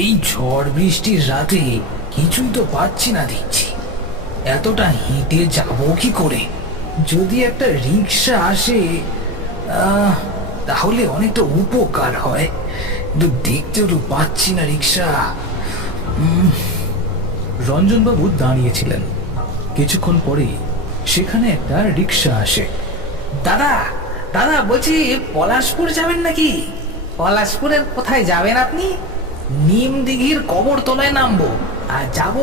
এই ঝড় বৃষ্টির রাতে কিছুই তো পাচ্ছি না দেখছি। এতটা হেঁটে যাব কি করে? যদি একটা রিক্সা আসে তাহলে অনেকটা উপকার হয়, কিন্তু দেখতেও তো পাচ্ছি না রিক্সা। রঞ্জনবাবু দাঁড়িয়েছিলেন। কিছুক্ষণ পরেই সেখানে একটা রিক্সা আসে। দাদা, দাদা বলছি, পলাশপুর যাবেন নাকি? পলাশপুরের কোথায় যাবেন আপনি? নিম দিঘির কবরতলায় নামবো আর যাব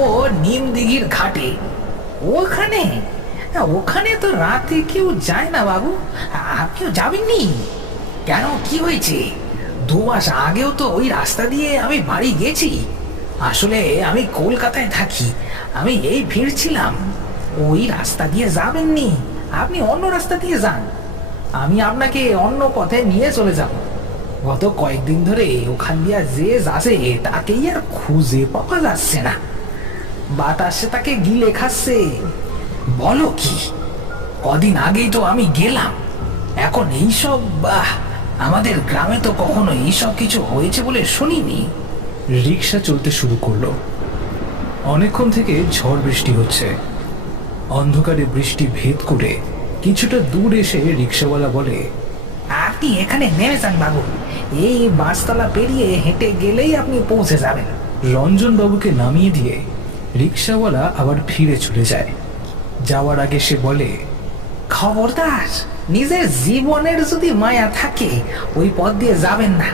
নিম দিঘির ঘাটে। ওখানে? ওখানে তো রাতে কেউ যায় না বাবু। আপনিও যাবেননি? কেন, কি হয়েছে? 2 মাস আগেও তো ওই রাস্তা দিয়ে আমি বাড়ি গেছি। আসলে আমি কলকাতায় থাকি, আমি এই ফিরছিলাম। ওই রাস্তা দিয়ে যাবেননি, আপনি অন্য রাস্তা দিয়ে যান। আমি আপনাকে অন্য পথে নিয়ে চলে যাব। গত কয়েকদিন ধরে ওখান দিয়ে যে যাচ্ছে তাকেই আর খুঁজে পাওয়া যাচ্ছে না। বাতাসে তাকে গিলে খাচ্ছে। বলো কি, কদিন আগেই তো আমি গেলাম। এখন এইসব, আমাদের গ্রামে তো কখনো এইসব কিছু হয়েছে বলে শুনিনি। রিক্সা চলতে শুরু করলো। অনেকক্ষণ থেকে ঝড় বৃষ্টি হচ্ছে। অন্ধকারে বৃষ্টি ভেদ করে কিছুটা দূর এসে রিক্সাওয়ালা বলে, আপনি এখানে নেমে যান বাবু, এই বাসতলা পেরিয়ে হেঁটে গেলেই আপনি পৌঁছে যাবেন। রঞ্জনবাবুকে নামিয়ে দিয়ে রিক্সাওয়ালা আবার ফিরে চলে যায়। যাওয়ার আগে সে বলে, খবরদার, নিজের জীবনের যদি মায়া থাকে ওই পথ দিয়ে যাবেন না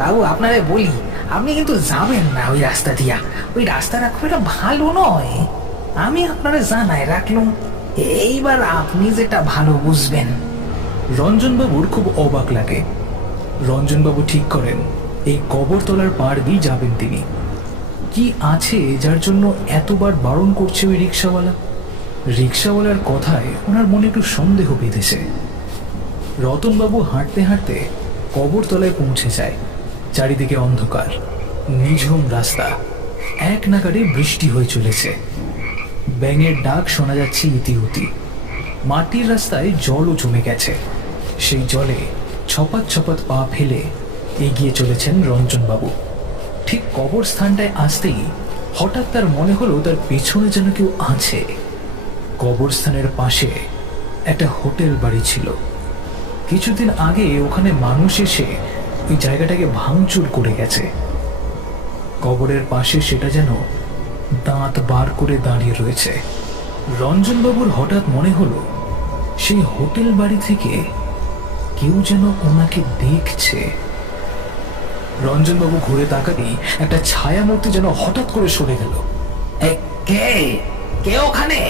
বাবু। আপনারে বলি, আপনি কিন্তু যাবেন না ওই রাস্তা দিয়া। ওই রাস্তাটা খুব একটা ভালো নয়, আমি আপনারে জানাই রাখলাম। এইবার আপনি যেটা ভালো বুঝবেন। রঞ্জনবাবুর খুব অবাক লাগে। রঞ্জনবাবু ঠিক করেন এই কবরতলার পাড় দিয়ে যাবেন তিনি। কি আছে যার জন্য এতবার বারণ করছে ওই রিক্সাওয়ালা? রিক্সাওয়ালার কথায় ওনার মনে একটু সন্দেহ বেঁধেছে। রতনবাবু হাঁটতে হাঁটতে কবরতলায় পৌঁছে যায়। চারিদিকে অন্ধকার, নিঝুম রাস্তা, এক নাগাড়ে বৃষ্টি হয়ে চলেছে। ব্যাঙের ডাক শোনা যাচ্ছে ইতিউতি। মাটির রাস্তায় জলও জমে গেছে। সেই জলে ছপাত ছপাত পা ফেলে এগিয়ে চলেছেন রঞ্জনবাবু। ঠিক কবরস্থানটায় আসতেই হঠাৎ তার মনে হলো তার পেছনে যেন কেউ আছে। কবরস্থানের পাশে একটা হোটেল বাড়ি ছিল। কিছুদিন আগে ওখানে মানুষ এসে ওই জায়গাটাকে ভাঙচুর করে গেছে। কবরের পাশে সেটা যেন দাঁত বার করে দাঁড়িয়ে রয়েছে। রঞ্জনবাবুর হঠাৎ মনে হলো সেই হোটেল বাড়ি থেকে কেউ যেন ওনাকে দেখছে। রঞ্জনবাবু ঘুরে তাকাতেই একটা ছায়া মূর্তি যেন হঠাৎ করে সরে গেল। কে কে ওখানে?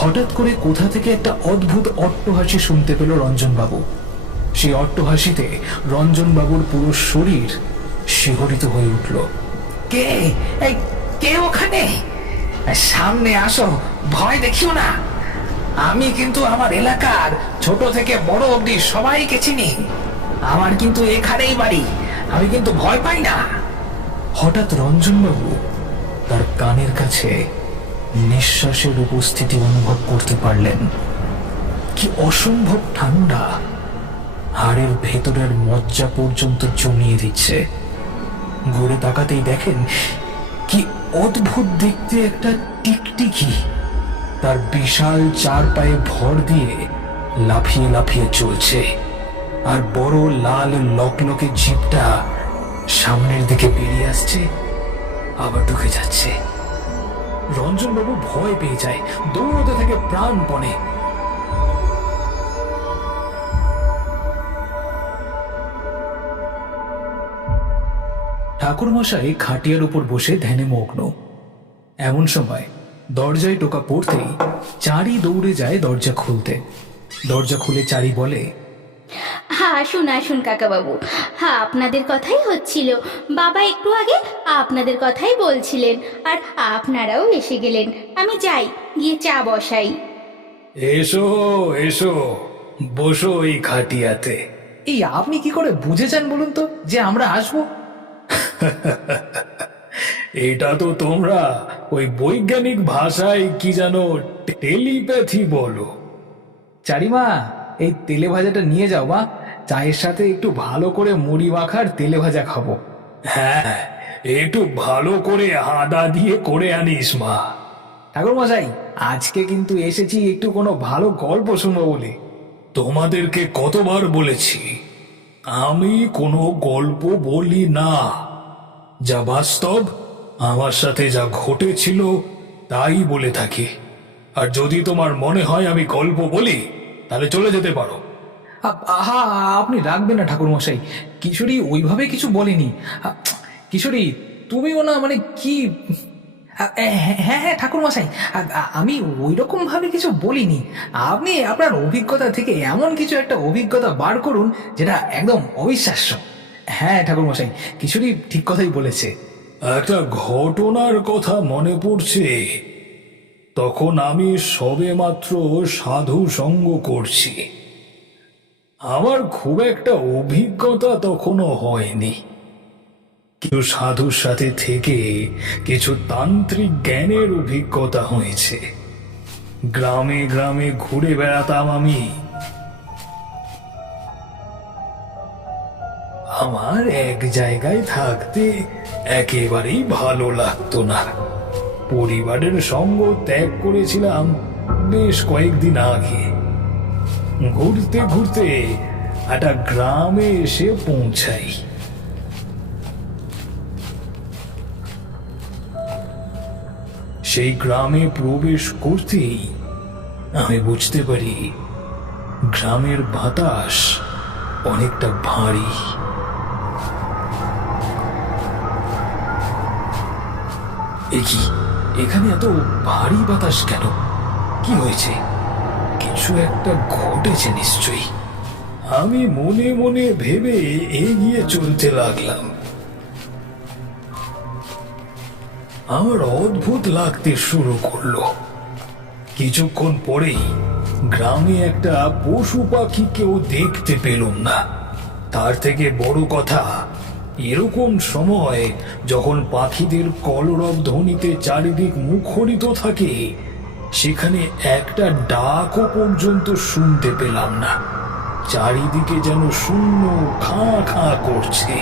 হঠাৎ করে কোথা থেকে একটা অদ্ভুত অট্টহাসি শুনতে পেল রঞ্জনবাবু। সেই অট্টহাসিতে রঞ্জনবাবুর পুরো শরীর শিহরিত হয়ে উঠল। কে কে ওখানে? সামনে আসো, ভয় দেখিও না। আমি কিন্তু আমার এলাকার ছোট থেকে বড় অবধি সবাইকে চিনি। আমার কিন্তু এখানেই বাড়ি, আমি কিন্তু ভয় পাই না। হঠাৎ রঞ্জনবাবু তার কানের কাছে নিঃশ্বাসের উপস্থিতি অনুভব করতে পারলেন। কি অসম্ভব ঠান্ডা, হাড়ের ভেতরের মজ্জা পর্যন্ত জমিয়ে দিচ্ছে। ঘুরে তাকাতেই দেখেন কি অদ্ভুত দেখতে একটা টিকটিকি তার বিশাল 4 পায়ে ভর দিয়ে লাফিয়ে লাফিয়ে চলছে। আর বড় লাল লকলকে জিভটা সামনের দিকে বেরিয়ে আসছে, আবার ঢুকে যাচ্ছে। রঞ্জনবাবু ভয় পেয়ে যায়, দৌড়তে থাকে প্রাণপণে। ঠাকুরমশাই খাটিয়ার উপর বসে ধ্যানে মগ্ন। এমন সময় দরজায় টোকা পড়তেই চারি দৌড়ে যায় দরজা খুলতে। দরজা খুলে চারি বলে, হ্যাঁ আসুন আসুন কাকাবাবু, হ্যাঁ আপনাদের কথাই হচ্ছিল। বাবা একটু আগে আপনাদের কথাই বলছিলেন, আর আপনারাও এসে গেলেন। আমি যাই, গিয়ে চা বসাই। এসো এসো, বসো এই খাটিয়াতে। এই আপনি কি করে বুঝেছেন বলুন তো যে আমরা আসবো? এটা তো তোমরা ওই বৈজ্ঞানিক ভাষায় কি জানো টেলিপ্যাথি বলো। চারিমা, এই তেলে ভাজাটা নিয়ে যাও মা, চায়ের সাথে একটু ভালো করে মুড়ি মাখার তেলে ভাজা খাবো। হ্যাঁ, একটু ভালো করে আদা দিয়ে করে আনিস মা। ঠাকুর মশাই, আজকে কিন্তু এসেছি একটু কোনো ভালো গল্প শুনবো বলে। তোমাদেরকে কতবার বলেছি আমি কোনো গল্প বলি না, যা বাস্তব আমার সাথে যা ঘটেছিল তাই বলে থাকি। আর যদি তোমার মনে হয় আমি গল্প বলি তাহলে চলে যেতে পারো। আহা, আপনি রাখবেন না ঠাকুর মশাই, কিশোরী ওইভাবে কিছু বলেনি। কিশোরী তুমিও না মানে কি। হ্যাঁ হ্যাঁ ঠাকুর মশাই, আমি ওই রকম ভাবে কিছু বলিনি। আপনি আপনার অভিজ্ঞতা থেকে এমন কিছু একটা অভিজ্ঞতা বার করুন যেটা একদম অবিশ্বাস্য। হ্যাঁ ঠাকুর মশাই, কিশোরী ঠিক কথাই বলেছে। একটা ঘটনার কথা মনে পড়ছে, তখন আমি সবেমাত্র সাধু সঙ্গ করছি। আমার খুব একটা অভিজ্ঞতা তখনও হয়নি, কিন্তু সাধুর সাথে থেকে কিছু তান্ত্রিক জ্ঞানের অভিজ্ঞতা হয়েছে। গ্রামে গ্রামে ঘুরে বেড়াতাম আমি। আমার এক জায়গায় থাকতে একেবারেই ভালো লাগতো না। পরিবারের সঙ্গ ত্যাগ করেছিলাম বেশ কয়েকদিন আগে। ঘুরতে ঘুরতে একটা গ্রামে এসে পৌঁছাই। সেই গ্রামে প্রবেশ করতেই আমি বুঝতে পারি গ্রামের বাতাস অনেকটা ভারী। এখানে এত ভারী বাতাস কেন? কি হয়েছে? কিছু একটা ঘটেছে নিশ্চয়ই। আমি মনে মনে ভেবে এগিয়ে চলতে লাগলাম। আমার অদ্ভুত লাগতে শুরু করলো। কিছুক্ষণ পরেই গ্রামে একটা পশু পাখিকেও দেখতে পেলাম না। তার থেকে বড় কথা, এরকম সময় যখন পাখিদের কলরব ধ্বনিতে চারিদিক মুখরিত থাকে, সেখানে একটা ডাকও পর্যন্ত শুনতে পেলাম না। চারিদিকে যেন শূন্য, খাঁ খাঁ করছে।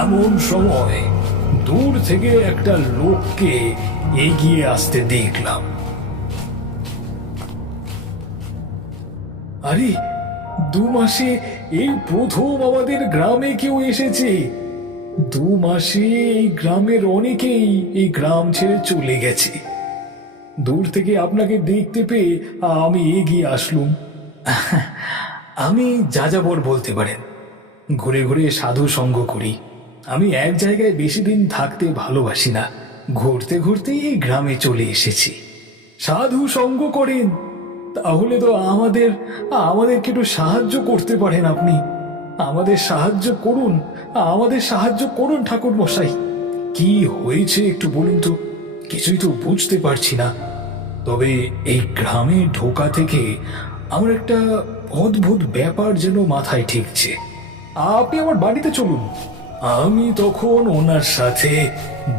এমন সময় দূর থেকে একটা লোককে এগিয়ে আসতে দেখলাম। আরে, 2 মাসে এই প্রথম আমাদের গ্রামে কেউ এসেছে। 2 মাসে এই গ্রামের অনেকেই এই গ্রাম ছেড়ে চলে গেছে। দূর থেকে আপনাকে দেখতে পেয়ে আমি এগিয়ে আসলুম। আমি যাযাবর বলতে পারেন। ঘুরে ঘুরে সাধু সঙ্গ করি। আমি এক জায়গায় বেশি দিন থাকতে ভালোবাসি না। ঘুরতে ঘুরতে এই গ্রামে চলে এসেছি। সাধু সঙ্গ করেন, তাহলে তো আমাদের একটু সাহায্য করতে পারেন আপনি। আমাদের সাহায্য করুন ঠাকুর মশাই। কি হয়েছে একটু বলুন তো, কিছুই তো বুঝতে পারছি না। তবে এই গ্রামে ঢোকা থেকে আমার একটা অদ্ভুত ব্যাপার যেন মাথায় ঠেকছে। আপনি আমার বাড়িতে চলুন। আমি তখন ওনার সাথে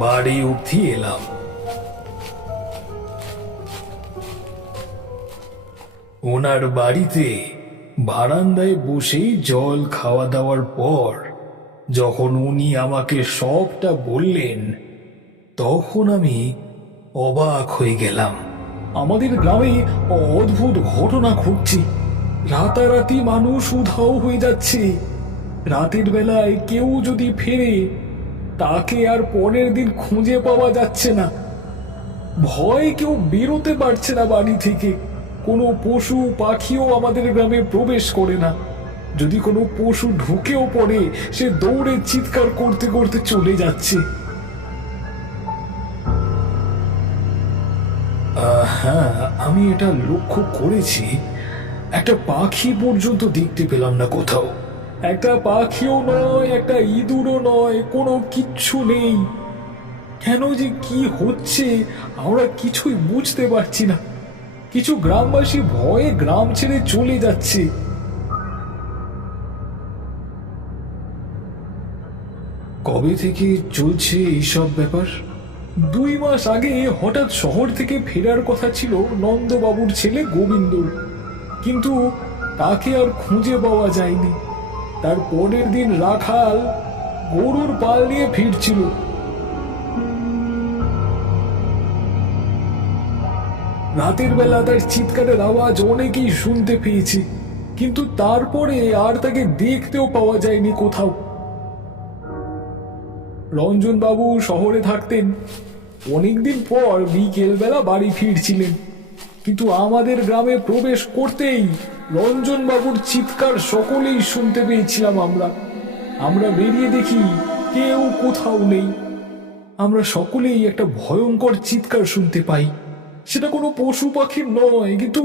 বাড়ি অবধি এলাম। ওনার বাড়িতে বারান্দায় বসেই জল খাওয়া দাওয়ার পর যখন উনি আমাকে সবটা বললেন, তখন আমি অবাক হয়ে গেলাম। আমাদের গ্রামে অদ্ভুত ঘটনা ঘটছে। রাতারাতি মানুষ উধাও হয়ে যাচ্ছে। রাতের বেলায় কেউ যদি ফেরে, তাকে আর পরের দিন খুঁজে পাওয়া যাচ্ছে না। ভয় কেউ বেরোতে পারছে না বাড়ি থেকে। কোনো পশু পাখিও আমাদের গ্রামে প্রবেশ করে না। যদি কোনো পশু ঢুকেও পড়ে, সে দৌড়ে চিৎকার করতে করতে চলে যাচ্ছে। হ্যাঁ, আমি এটা লক্ষ্য করেছি। একটা পাখি পর্যন্ত দেখতে পেলাম না কোথাও। একটা পাখিও নয়, একটা ইঁদুরও নয়, কোনো কিচ্ছু নেই। কেন যে কি হচ্ছে আমরা কিছুই বুঝতে পারছি না। কিছু গ্রামবাসী ভয়ে গ্রাম ছেড়ে চলে যাচ্ছে। কবে থেকে চলছে এইসব ব্যাপার? 2 মাস আগে হঠাৎ শহর থেকে ফেরার কথা ছিল নন্দবাবুর ছেলে গোবিন্দর, কিন্তু তাকে আর খুঁজে পাওয়া যায়নি। তার পরের দিন রাখাল গরুর পাল নিয়ে ফিরছিল। রাতের বেলা তার চিৎকারের আওয়াজ অনেকেই শুনতে পেয়েছে, কিন্তু তারপরে আর তাকে দেখতেও পাওয়া যায়নি কোথাও। রঞ্জন বাবু শহরে থাকতেন। অনেকদিন পর বিকেল বেলা বাড়ি ফিরছিলেন, কিন্তু আমাদের গ্রামে প্রবেশ করতেই রঞ্জন বাবুর চিৎকার সকলেই শুনতে পেয়েছিলাম। আমরা বেরিয়ে দেখি কেউ কোথাও নেই। আমরা সকলেই একটা ভয়ঙ্কর চিৎকার শুনতে পাই। সেটা কোনো পশু পাখির নয়, কিন্তু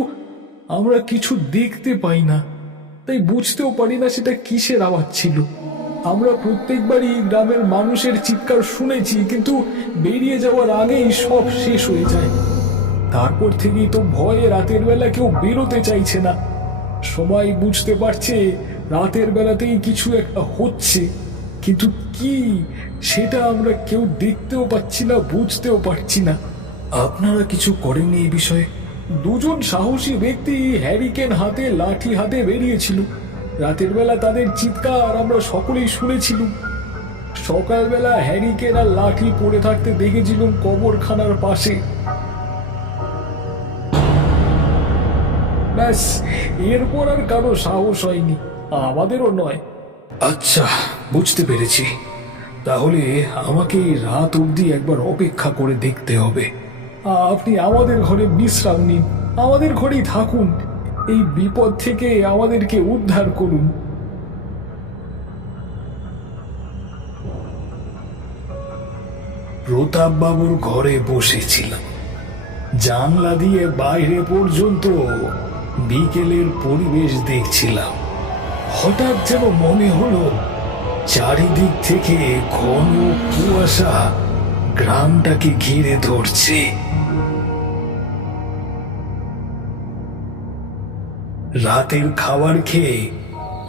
আমরা কিছু দেখতে পাই না, তাই বুঝতেও পারি না সেটা কিসের আওয়াজ ছিল। আমরা প্রত্যেকবারই গ্রামের মানুষের চিৎকার শুনেছি, কিন্তু বেরিয়ে যাওয়ার আগেই সব শেষ হয়ে যায়। তারপর থেকেই তো ভয়ে রাতের বেলা কেউ বেরোতে চাইছে না। সবাই বুঝতে পারছে রাতের বেলাতেই কিছু একটা হচ্ছে, কিন্তু কি সেটা আমরা কেউ দেখতেও পাচ্ছি না, বুঝতেও পারছি না। আপনারা কিছু করেননি এই বিষয়ে? দুজন সাহসী ব্যক্তি হ্যারিকেন হাতে, লাঠি হাতে বেরিয়েছিল। রাতের বেলা তাদের চিৎকার আমরা সকলেই শুনেছিলাম। সকালবেলা হ্যারিকেন আর লাঠি পড়ে থাকতে দেখেছিলাম কবরখানার পাশে। ব্যাস, এরপর আর কারো সাহস হয়নি, আমাদেরও নয়। আচ্ছা, বুঝতে পেরেছি। তাহলে আমাকে এই রাত অবধি একবার অপেক্ষা করে দেখতে হবে। আপনি আমাদের ঘরে বিশ্রাম নিন, আমাদের ঘরেই থাকুন। এই বিপদ থেকে আমাদেরকে উদ্ধার করুন। প্রতাপ বাবুর ঘরে বসেছিলাম। জানলা দিয়ে বাইরে পর্যন্ত বিকেলের পরিবেশ দেখছিলাম। হঠাৎ যেন মনে হলো চারিদিক থেকে ঘন কুয়াশা গ্রামটাকে ঘিরে ধরছে। রাতের খাবার খেয়ে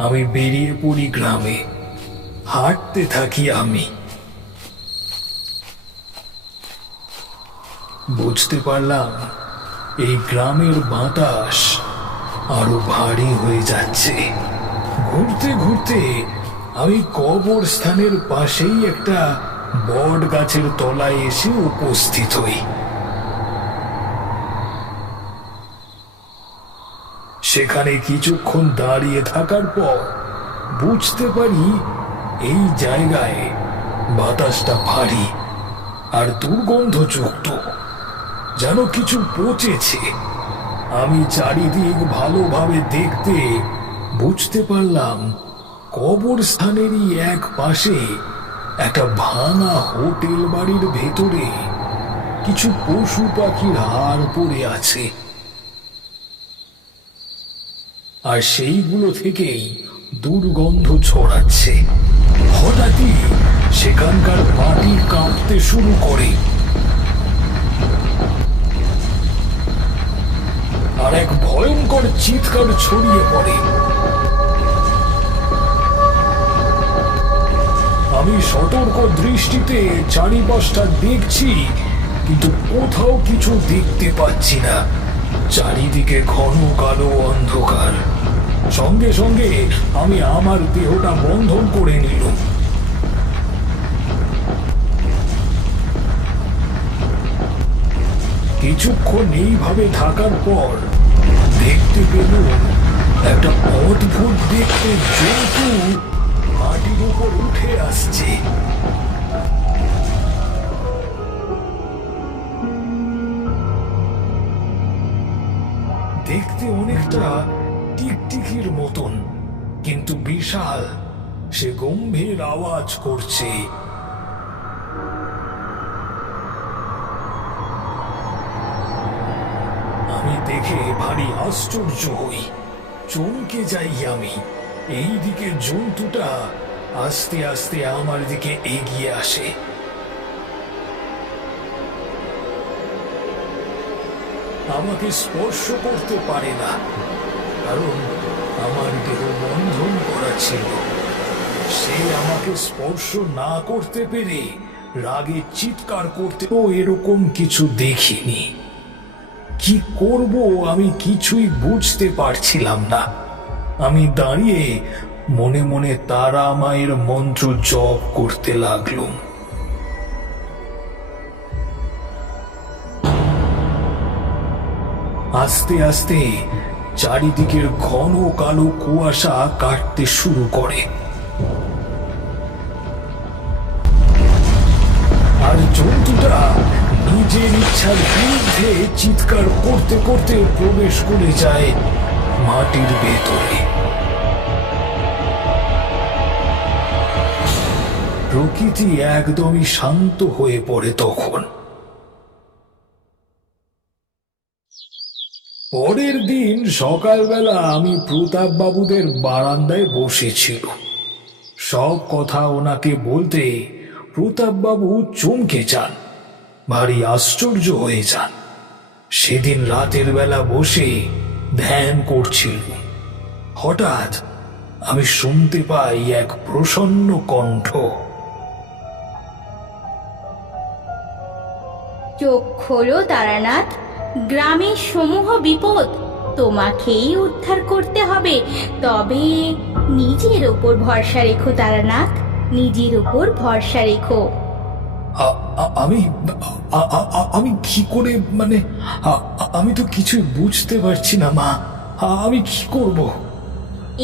আমি বেরিয়ে পড়ি গ্রামে। হাঁটতে থাকি আমি। বুঝতে পারলাম এই গ্রামের বাতাস আরো ভারী হয়ে যাচ্ছে। ঘুরতে ঘুরতে আমি কবরস্থানের পাশেই একটা বট গাছের তলায় এসে উপস্থিত হই। সেখানে কিছুক্ষণ দাঁড়িয়ে থাকার পর বুঝতে পারি এই জায়গায় বাতাসটা ভারী আর দুর্গন্ধযুক্ত, যেন কিছু পচেছে। আমি চারিদিক ভালোভাবে দেখতে বুঝতে পারলাম কবরস্থানেরই এক পাশে একটা ভাঙা হোটেল বাড়ির ভেতরে কিছু পশু পাখির হাড় পড়ে আছে, আর সেইগুলো থেকেই দুর্গন্ধ ছড়াচ্ছে। হঠাৎই সেখানকার মাটি কাঁপতে শুরু করে, আর এক ভয়ঙ্কর চিৎকার ছড়িয়ে পড়ে। আমি সতর্ক দৃষ্টিতে চারিপাশটা দেখছি, কিন্তু কোথাও কিছু দেখতে পাচ্ছি না। চারিদিকে ঘন কালো অন্ধকার। সঙ্গে সঙ্গে আমি আমার দেহটা বন্ধন করে নিলাম। কিছুক্ষণ এইভাবে থাকার পর দেখতে পেলাম একটা অদ্ভুত দেখতে জন্তু মাটির উপর উঠে আসছে। দেখতে অনেকটা টিকটিকির মতন, কিন্তু বিশাল। সে গম্ভীর আওয়াজ করছে। আমি দেখে ভারী আশ্চর্য হই, চমকে যাই আমি। এই দিকে জন্তুটা আস্তে আস্তে আমার দিকে এগিয়ে আসে। আমাকে স্পর্শ করতে পারে না, কারণ আমার দেহ বন্ধন করা ছিল। সে আমাকে স্পর্শ না করতে পেরে রাগে চিৎকার করতে, তো এরকম কিছু দেখিনি। কি করব আমি কিছুই বুঝতে পারছিলাম না। আমি দাঁড়িয়ে মনে মনে তারা মায়ের মন্ত্র জপ করতে লাগলুম। আস্তে আস্তে চারিদিকের ঘন কালো কুয়াশা কাটতে শুরু করে, আর জন্তুটা নিজের ইচ্ছার বিরুদ্ধে চিৎকার করতে করতে প্রবেশ করে যায় মাটির ভেতরে। প্রকৃতি একদমই শান্ত হয়ে পড়ে তখন। পরের দিন সকালবেলা আমি প্রতাপ বাবুদের বারান্দায় বসেছিল। সব কথা ওনাকে বলতে প্রতাপ বাবু চমকে যান, ভারী আশ্চর্য হয়ে যান। সেদিন রাতের বেলা বসে ধ্যান করছিল, হঠাৎ আমি শুনতে পাই এক প্রসন্ন কণ্ঠ। চোখ খোলো তারানাথ, গ্রামের সমূহ বিপদ তোমাকেই উদ্ধার করতে হবে, তবে নিজের ওপর ভরসা রেখো তারানাথ, নিজের ওপর ভরসা রেখো। আমি আমি কি করে, মানে আমি তো কিছুই বুঝতে পারছি না মা, আমি কি করব?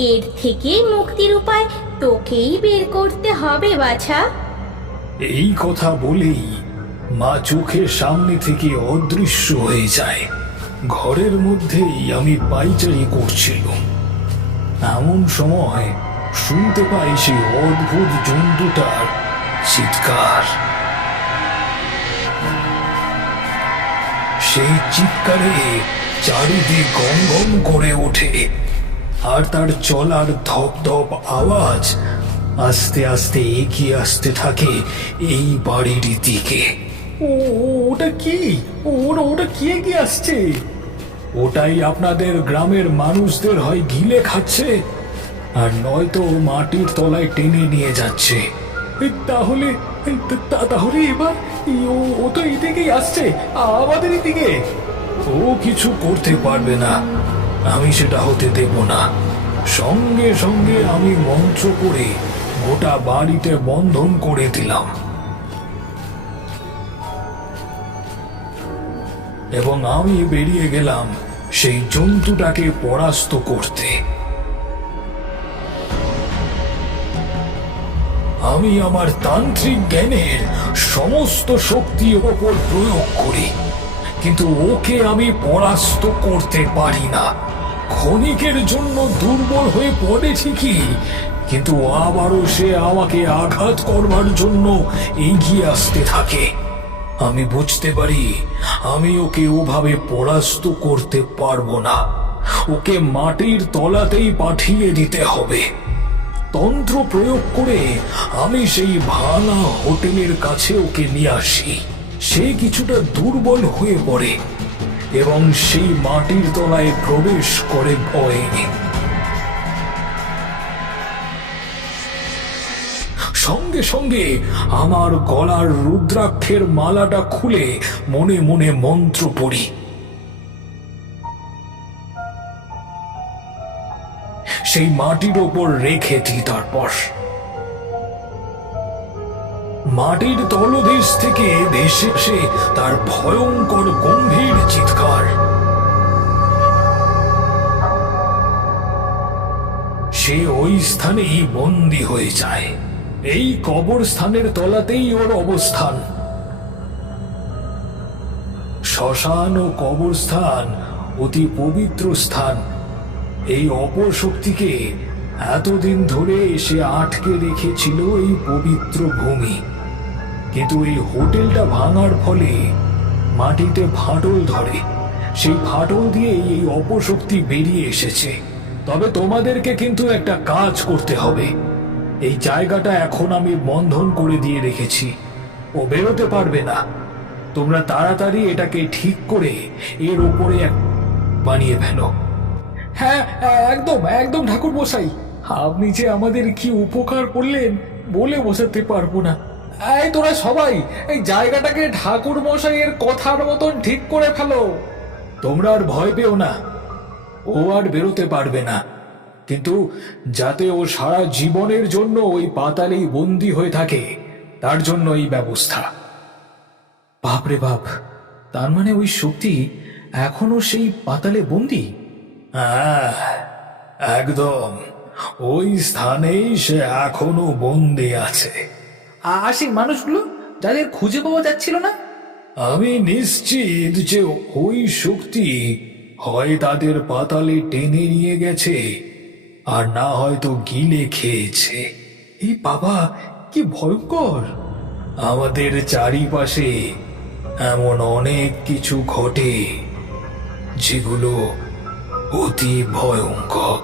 এর থেকে মুক্তির উপায় তোকেই বের করতে হবে বাছা। এই কথা বলেই মা চোখের সামনে থেকে অদৃশ্য হয়ে যায়। ঘরের মধ্যেই আমি পাইচারি করছিল, এমন সময় শুনতে পাই সেই অদ্ভুত জন্তুটার চিৎকার। সেই চিৎকারে চারিদিক গম গম করে ওঠে, আর তার চলার ধপ ধপ আওয়াজ আস্তে আস্তে এগিয়ে আসতে থাকে এই বাড়ির দিকে। ওটা কি? ওটা কি এগিয়ে আসছে? ওটাই আপনাদের গ্রামের মানুষদের হয় গিলে খাচ্ছে, আর নয়তো মাটির তলায় টেনে নিয়ে যাচ্ছে। তাহলে তাহলে এবার ও তো এই দিকেই আসছে, আমাদের দিকে। ও কিছু করতে পারবে না, আমি সেটা হতে দেব না। সঙ্গে সঙ্গে আমি মন্ত্র করে গোটা বাড়িতে বন্ধন করে দিলাম, এবং আমি বেরিয়ে গেলাম সেই জন্তুটাকে পরাস্ত করতে। আমি আমার তান্ত্রিক জ্ঞানের সমস্ত শক্তি ওপর প্রয়োগ করি, কিন্তু ওকে আমি পরাস্ত করতে পারি না। ক্ষণিকের জন্য দুর্বল হয়ে পড়ে ঠিকই, কিন্তু আবারও সে আমাকে আঘাত করবার জন্য এগিয়ে আসতে থাকে। আমি বুঝতে পারি আমি ওকে ওভাবে পরাস্ত করতে পারবো না, ওকে মাটির তলাতেই পাঠিয়ে দিতে হবে। তন্ত্র প্রয়োগ করে আমি সেই ভাঙা হোটেলের কাছে ওকে নিয়ে আসি। সে কিছুটা দুর্বল হয়ে পড়ে এবং সেই মাটির তলায় প্রবেশ করে ভয়ে। সঙ্গে সঙ্গে আমার গলার রুদ্রাক্ষের মালাটা খুলে মনে মনে মন্ত্র পড়ি। সেই মাটির ওপর রেখে দিই। তারপর মাটির তলদেশ থেকে ভেসে এসে তার ভয়ঙ্কর গম্ভীর চিৎকার। সে ওই স্থানেই বন্দী হয়ে যায়। এই কবরস্থানের তলাতেই ওর অবস্থান। শ্মশান ও কবরস্থান অতি পবিত্র স্থান। এই অপশক্তিকে এতদিন ধরে এসে আটকে রেখেছিল এই পবিত্র ভূমি, কিন্তু এই হোটেলটা ভাঙার ফলে মাটিতে ফাটল ধরে, সেই ফাটল দিয়ে এই অপশক্তি বেরিয়ে এসেছে। তবে তোমাদেরকে কিন্তু একটা কাজ করতে হবে। এই জায়গাটা এখন আমি বন্ধন করে দিয়ে রেখেছি, ও বেরোতে পারবে না। তোমরা তাড়াতাড়ি এটাকে ঠিক করে এর উপরে বানিয়ে ফেলো। হ্যাঁ, একদম একদম ঠাকুর মশাই, আপনি যে আমাদের কি উপকার করলেন বলে বোঝাতে পারবো না। এই তোরা সবাই এই জায়গাটাকে ঠাকুর মশাইয়ের কথার মতন ঠিক করে ফেলো। তোমরা আর ভয় পেও না, ও আর বেরোতে পারবে না। কিন্তু যাতে ও সারা জীবনের জন্য ওই পাতালেই বন্দী হয়ে থাকে তার জন্য এই ব্যবস্থা। বাপরে বাপ, তার মানে ওই শক্তি এখনো সেই পাতালে বন্দী? হ্যাঁ, একদম ওই স্থানেই সে এখনো বন্দী আছে। আর সেই মানুষগুলো যাদের খুঁজে পাওয়া যাচ্ছিল না? আমি নিশ্চিত যে ওই শক্তি হয় তাদের পাতালে টেনে নিয়ে গেছে, আর না হয়তো গিলে খেয়েছে। এই বাবা, কি ভয়ঙ্কর! আমাদের চারিপাশে এমন অনেক কিছু ঘটে যেগুলো অতি ভয়ঙ্কর।